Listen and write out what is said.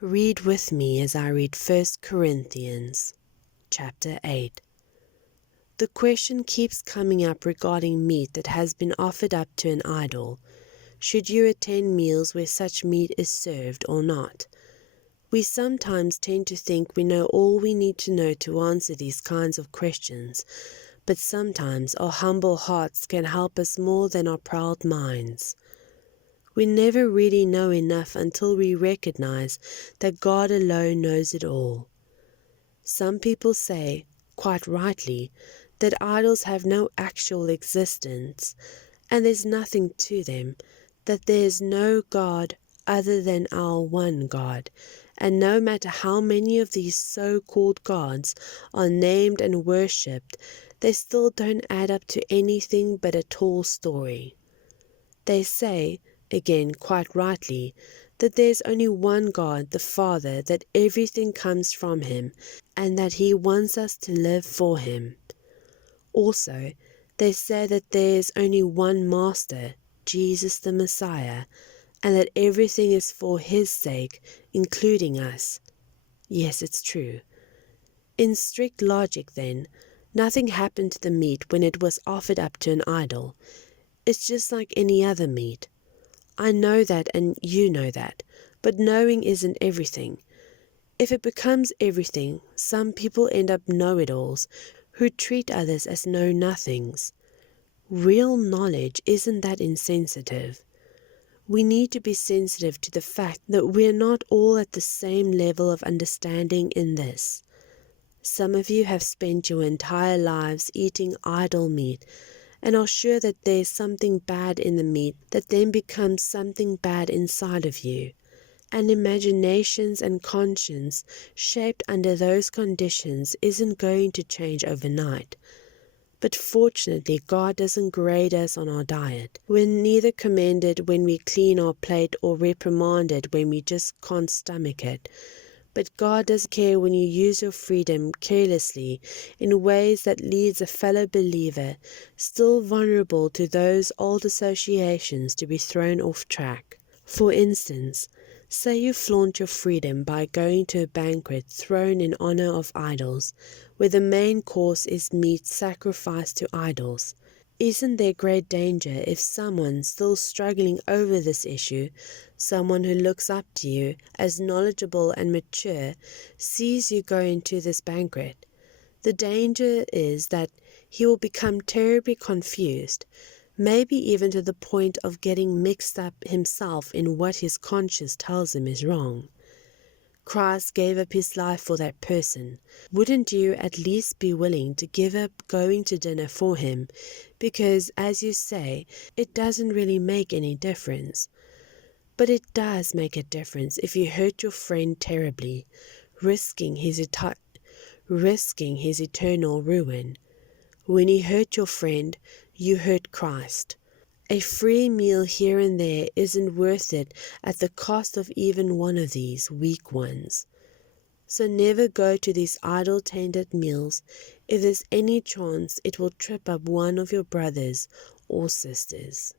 Read with me as I read 1 Corinthians chapter 8. The question keeps coming up regarding meat that has been offered up to an idol. Should you attend meals where such meat is served or not? We sometimes tend to think we know all we need to know to answer these kinds of questions, but sometimes our humble hearts can help us more than our proud minds. We never really know enough until we recognize that God alone knows it all. Some people say, quite rightly, that idols have no actual existence, and there's nothing to them, that there is no God other than our one God, and no matter how many of these so-called gods are named and worshipped, they still don't add up to anything but a tall story. They say, again quite rightly, that there's only one God, the Father, that everything comes from Him, and that He wants us to live for Him. Also, they say that there's only one Master, Jesus the Messiah, and that everything is for His sake, including us. Yes, it's true. In strict logic, then, nothing happened to the meat when it was offered up to an idol. It's just like any other meat. I know that and you know that, but knowing isn't everything. If it becomes everything, some people end up know-it-alls who treat others as know-nothings. Real knowledge isn't that insensitive. We need to be sensitive to the fact that we're not all at the same level of understanding in this. Some of you have spent your entire lives eating idol meat, and are sure that there's something bad in the meat that then becomes something bad inside of you. And imaginations and conscience shaped under those conditions isn't going to change overnight. But fortunately, God doesn't grade us on our diet. We're neither commended when we clean our plate or reprimanded when we just can't stomach it. But God doesn't care when you use your freedom carelessly in ways that leads a fellow believer, still vulnerable to those old associations, to be thrown off track. For instance, say you flaunt your freedom by going to a banquet thrown in honor of idols, where the main course is meat sacrificed to idols. Isn't there great danger if someone still struggling over this issue, someone who looks up to you as knowledgeable and mature, sees you go into this banquet? The danger is that he will become terribly confused, maybe even to the point of getting mixed up himself in what his conscience tells him is wrong. Christ gave up His life for that person. Wouldn't you at least be willing to give up going to dinner for Him? Because, as you say, it doesn't really make any difference. But it does make a difference if you hurt your friend terribly, risking his eternal ruin. When you hurt your friend, you hurt Christ. A free meal here and there isn't worth it at the cost of even one of these weak ones. So never go to these idol-tainted meals if there's any chance it will trip up one of your brothers or sisters.